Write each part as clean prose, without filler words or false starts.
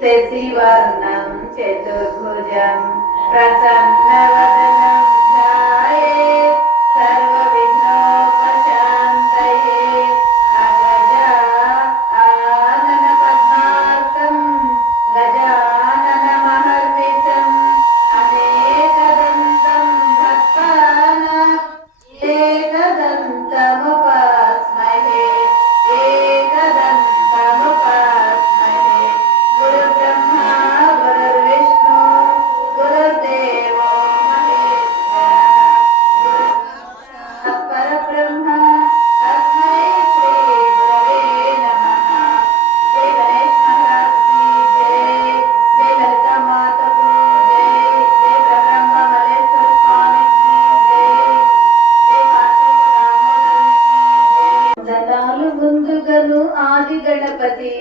శశివర్ణం చతుర్భుజం ప్రసన్నవదనం ధ్యాయేత్ సర్వవిఘ్నోపశాంతయే అగజా ఆనన పద్మార్కం గజాననమహర్నిశం అనేకదంతం భక్తానాం ఏకదంతముపాస్మహే ఏకదంతముపాస్మహే గురు బ్రహ్మా గురుర్విష్ణు గురుర్దేవో మహేశ్వరః పరబ్రహ్మ తస్మై శ్రీ గురవే నమః. జై గణేష్ మహారాజ్ की जय, जय ललिता माता को जय, जय ब्रह्म मलेश्वर स्वामी की जय, जय कार्तिक दामोदर की जय. వందనాలు ముందుగను ఆది గణపతి,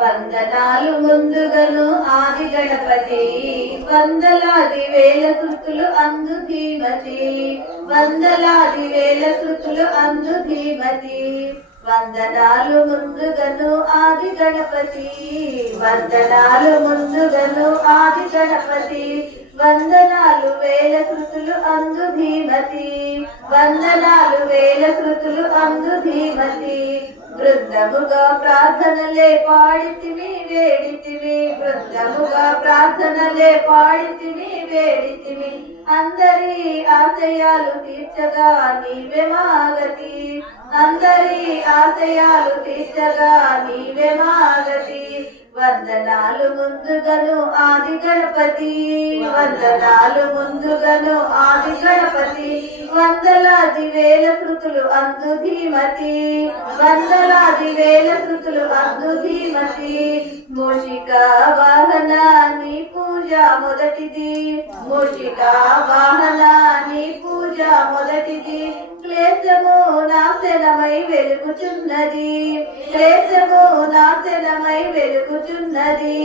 వందనాలు ముందుగను ఆది గణపతి, వందలాది వేల కృతులు అందు ధీమతి, వందలాది వేల కృతులు అందు ధీమతి. వందనాలు ముందుగను ఆది గణపతి, వందనాలు ముందుగను ఆది గణపతి, వందనాలు వేల కృతులు అందు ధీమతి, వందనాలు వేల కృతులు అందు ధీమతి. బృందముగా ప్రార్థనలే పాడితివి వేడితివి, బృందముగా ప్రార్థనలే పాడితివి వేడితివి. అందరి ఆశయాలు తీర్చగా నీవే మాగతి, అందరి ఆశయాలు తీర్చగా నీవే మాగతి. వందనాలు ముందుగను ఆది గణపతి, వందనాలు ముందుగను ఆది గణపతి, వందలాది వేల కృతులు అందు ధీమతి, వందలాది వేల కృతులు అందు ధీమతి. మూషిక వాహన నీ పూజ మొదటిది, మూషిక వాహన నీ పూజ మొదటిది. క్లేశము నాశనమై వెలుగుచున్నది, క్లేశము నాశనమై వెలుగుచున్నది.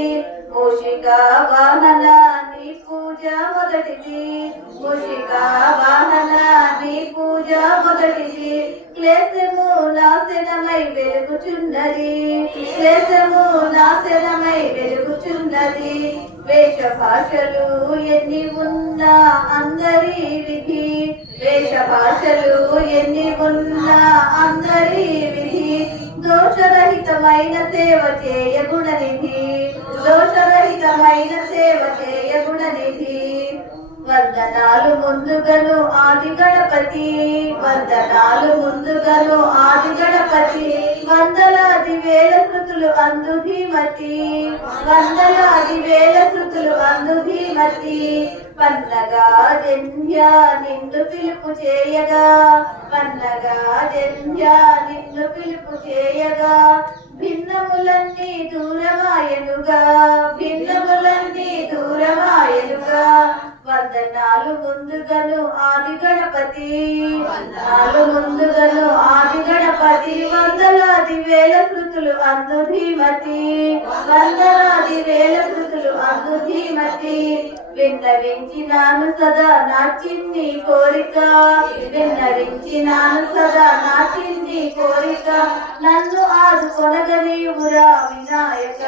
మూషిక వాహన నీ పూజ మొదటిది, మూషిక వాహన నీ పూజ మొదటిది. క్లేశము నాశనమై వెలుగుచున్నది, క్లేశము నాశనమై వెలుగుచున్నది. వేషభాషలు ఎన్ని ఉన్నా అందరి విధి, వేషభాషలు ఎన్ని ఉన్నా అందరి విధి. దోషరహితమైన సేవ చేయ గుణనిధి, దోషరహితమైన సేవ చేయ గుణనిధి. వందనాలు ముందుగను ఆది గణపతి, వందనాలు ముందుగను ఆది గణపతి, వందలాది వేల కృతులు అందు ధీమతి, వందలాది వేల కృతులు అందు ధీమతి. పన్నగా జంధ్య నిన్ను పిలుపు చేయగా, పన్నగా జంధ్య నిన్ను పిలుపు చేయగా. భిన్నములన్నీ దూరమాయనుగా, భిన్నములన్నీ దూరమాయనుగా. వందనాలు ముందుగను ఆది గణపతి, వందనాలు ముందుగను ఆది గణపతి, వందలాది వేల కృతులు అందు ధీమతి, వందలాది వేల కృతులు అందు ధీమతి. విన్నవించినాను సదా నా చిన్ని కోరిక, విన్నవించినాను సదా నా చిన్ని కోరిక. నన్ను ఆదుకొనగనీవురా వినాయక,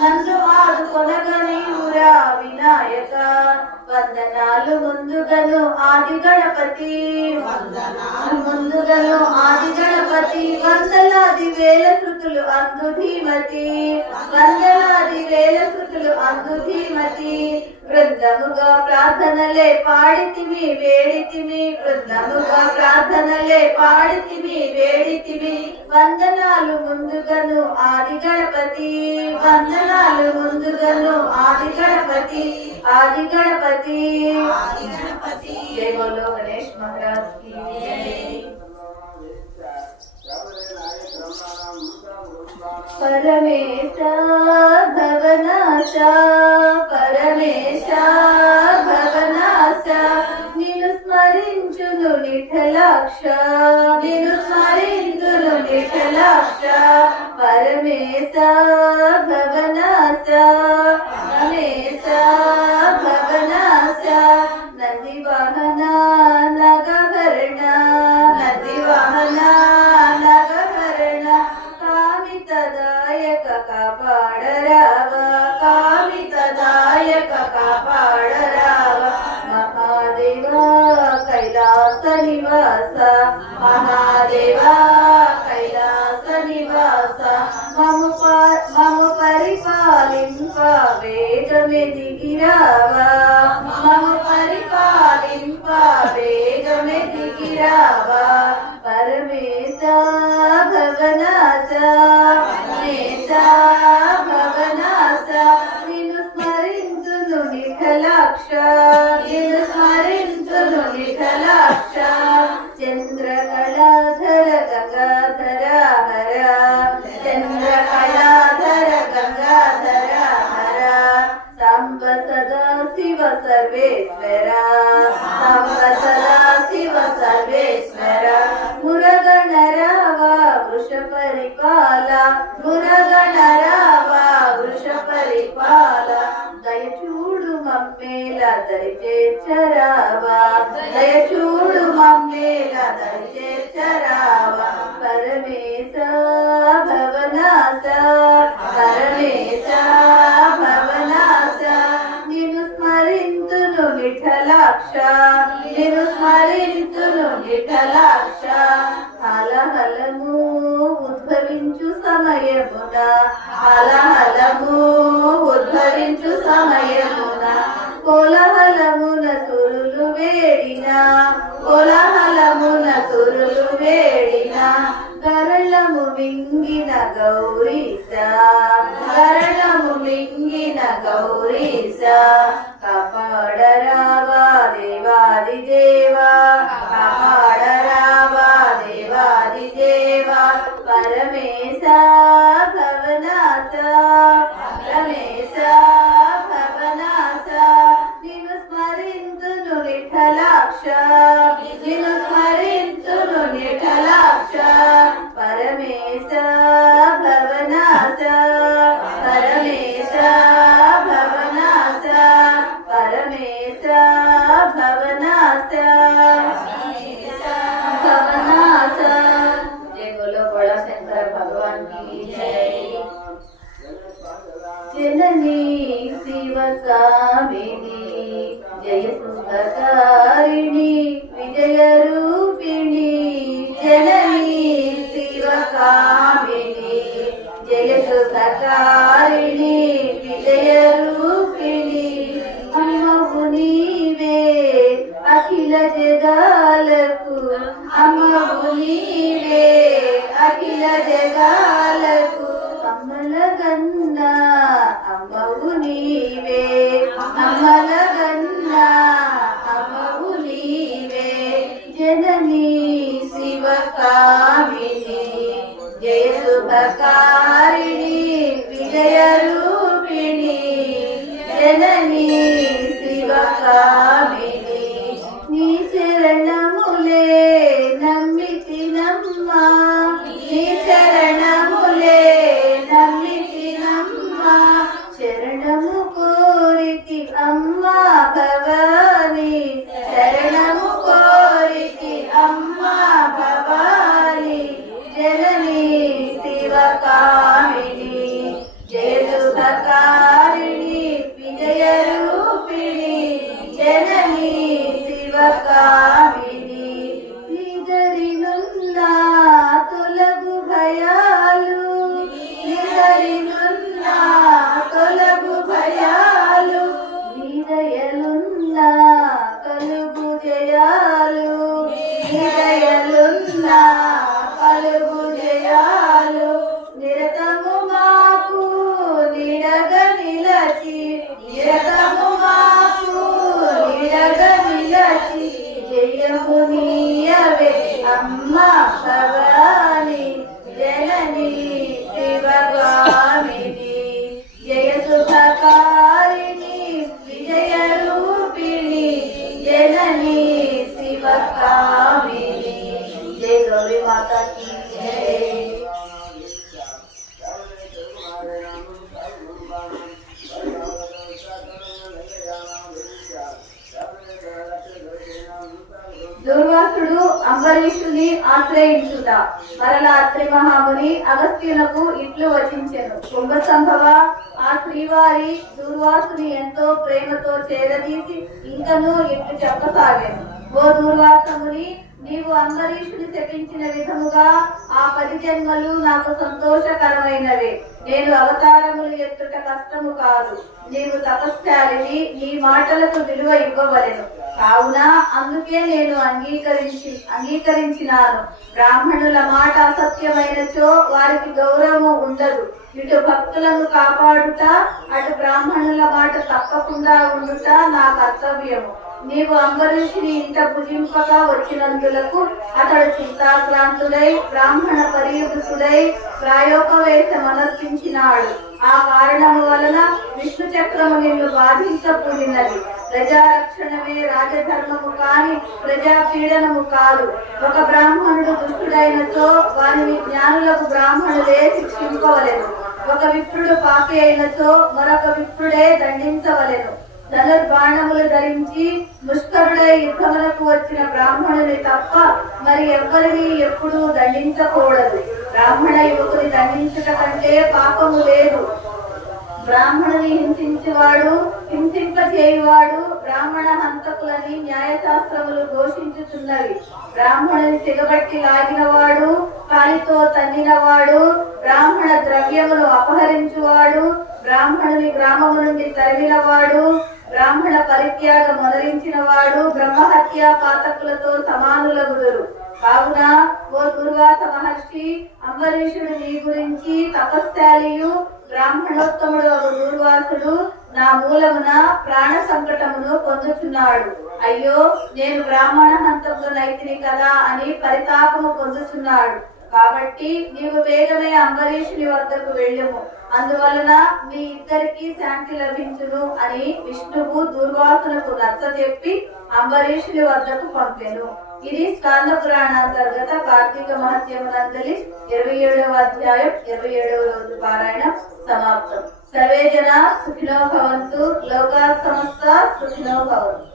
నన్ను ఆదుకొనగనీవురా వినాయక. వందనాలు ముందుగను ఆది గణపతి, వందనాలు ముందుగను ఆది గణపతి, వందలాది వేల కృతులు అందు ధీమతి, వందలాది వేల కృతులు అందు ధీమతి. బృందముగా ప్రార్థనలే పాడితివి వేడితివి, బృందముగా ప్రార్థనలే పాడితివి వేడితివి. వందనాలు ముందుగను ఆది గణపతి, వందనాలు ముందుగను ఆది గణపతి, ఆది గణపతి, ఆది గణపతి. జై బోలో గణేష్ మహారాజ్ की जय. పరమేశ భవనాశ, పరమేశ భవనాశ. నిన్ను స్మరించును నిఠలాక్ష, నిన్ను స్మరించును నిఠలాక్ష. పరమేశ భవనాశ, పరమేశ భవనాశ. నంది వాహన దేవా కైలాస నివాస మము పరిపాలింప వేగమే దిగిరావా మము పరిపాలింప వేగమే దిగిరావా పరమేశ భవనాశ పరమేశ భవనాశ నిన్ను స్మరించును నిఖలాక్ష నిన్ను స్మరించును నిఖలాక్ష చంద్రకళాధర గంగాధర హర చంద్రకళాధర గంగాధర హర సాంబ సదా శివ సర్వేశ్వర సాంబ సదా శివ సర్వేశ్వర మురగణరావ వృష పరిపాల మురగణరావ వృష పరిపాల దయచూడు మమ్మేల దరిచేర్చరావా దయచూడు మమ్మేల దరిచేర్చరావా పరమేశ భవనాశ పరమేశ భవనాశ నిన్ను స్మరింతును విఠలాక్ష నిన్ను స్మరింతును విఠలాక్ష హలహలము ఉద్భవించు సమయమున హలహలము ఉద్భవించు సమయమున కోలాహలమున సురులు వేడిన కోలాహలమున సురులు వేడిన గరళము మింగిన గౌరీశ గరళము మింగిన గౌరీశ కాపాడరావా దేవాది దేవా కాపాడరావా దేవాది దేవా పరమేశ భవనాశ పరమేశ భవనాశ నిన్ను స్మరింతును విఠలాక్ష నిన్ను స్మరింతును విఠలాక్ష పరమేశ భవనాశ పరమేశ భవనాశ పరమేశ భవనాశ भवनाश जय बोलो बड़ा शंकर भगवान की जय जननी शिव कामिनी जय सुखकारिणी विजय रूपिणी जननी शिव कामिनी जय सुखकारिणी विजय रूपिणी अम्मवु नीवे अखिल जगाలకు అమ్మవు నీవే అఖిల జగాలకు అమ్మలగన్న అమ్మవు నీవే అమ్మలగన్న అమ్మవు నీవే జననీ శివ కామిని జయ శుభకారిణి విజయ రూపిణి జననీ శివ కామిని నీ చరణములే నమ్మితినమ్మా నీ చరణములే నమ్మితినమ్మా శరణము కోరితి అమ్మా భవాని శరణము కోరితి అమ్మా భవాని జననీ శివ కామిని జయ శుభకారిణి విజయ రూపిణి జననీ కామిని నిదరినున్న తొలగు భయాలు నిదరినున్న తొలగు భయాలు నిదయలున్న కలుగు జయాలు నిదయలున్న కలుగు జయాలు నిరతము మాకు నిడగ నిలచి నిరతము మాకు నిడగ నిలచి జయము నీయవే అమ్మా భవాని జననీ శివగామిని జయ సుఖకారిణి విజయ రూపిణి జననీ శివకామిని జయ గౌరీ మాతా की जय దుర్వాసుడు అంబరీషుని ఆశ్రయించుట మరలా అత్రి మహాముని అగస్త్యులకు ఇట్లు వచించెను. కుంభ సంభవ ఆ శ్రీవారి దుర్వాసుని ఎంతో ప్రేమతో చేరదీసి ఇంకనూ ఇట్లు చెప్పసాగాను. ఓ దుర్వాసముని, నీవు అంబరీషుని శపించిన విధముగా ఆ 10 జన్మలు నాకు సంతోషకరమైనవి. నేను అవతారములు ఎత్తుట కష్టము కాదు. నీవు తపస్శాలివి, నీ మాటలకు విలువ ఇవ్వవలెను. కావున అందుకే నేను అంగీకరించినాను. బ్రాహ్మణుల మాట అసత్యమైనచో వారికి గౌరవము ఉండదు. ఇటు భక్తులను కాపాడుట, అటు బ్రాహ్మణుల మాట తప్పకుండా ఉండుట నా కర్తవ్యము. నీవు అంబరీషుని ఇంట భుజింపగా వచ్చినందులకు అతడు చింతాక్రాంతుడై బ్రాహ్మణ పరియుక్తుడై ప్రాయోపవేశమనర్పించినాడు. ఆ కారణము వలన విష్ణు చక్రము నిన్ను బాధించకూడినది. ప్రజారక్షణమే రాజధర్మము కాని ప్రజా పీడనము కాదు. ఒక బ్రాహ్మణుడు దుష్టుడైనతో వారిని జ్ఞానులకు బ్రాహ్మణులే శిక్షింపవలెను. ఒక విప్రుడు పాపి అయినతో మరొక విప్రుడే దండించవలెను. ధనుర్బాణములు ధరించి ముష్కరుడై యుద్ధములకు వచ్చిన బ్రాహ్మణుని తప్ప మరి ఎవ్వరిని ఎప్పుడూ దండించకూడదు. బ్రాహ్మణ యువకుని దండించుట కంటే పాపము లేదు. బ్రాహ్మణుని హింసించేవాడు, హింసింపచేయువాడు బ్రాహ్మణ హంతకులని న్యాయశాస్త్రములు ఘోషించుచున్నవి. బ్రాహ్మణుని సిగబట్టి లాగినవాడు, కాలితో తన్నినవాడు, బ్రాహ్మణ ద్రవ్యములు అపహరించువాడు, బ్రాహ్మణుని గ్రామము నుండి తరిమినవాడు, బ్రాహ్మణ పరిత్యాగం మొదలించిన వాడు బ్రహ్మహత్య పాతకులతో సమానులగుదురు. కావున ఓ దుర్వాస మహర్షి, అంబరీషుడు నీ గురించి తపశ్శాలియు బ్రాహ్మణోత్తముడు ఒక దుర్వాసుడు నా మూలమున ప్రాణ సంకటమును పొందుచున్నాడు. అయ్యో, నేను బ్రాహ్మణ హంతకులనైతిని కదా అని పరితాపము పొందుచున్నాడు. కాబట్టి నీవు వేగమే అంబరీషుని వద్దకు వెళ్ళుము. అందువలన మీ ఇద్దరికి శాంతి లభించును అని విష్ణువు దుర్వాసునకు నచ్చజెప్పి అంబరీషుని వద్దకు పంపెను. ఇది స్కాంద పురాణాంతర్గత కార్తీక మహత్యమునందలి 27వ అధ్యాయం 27వ రోజు పారాయణం సమాప్తం. సర్వే జనా సుఖినో భవంతు. లోకా సమస్తా సుఖినో భవంతు.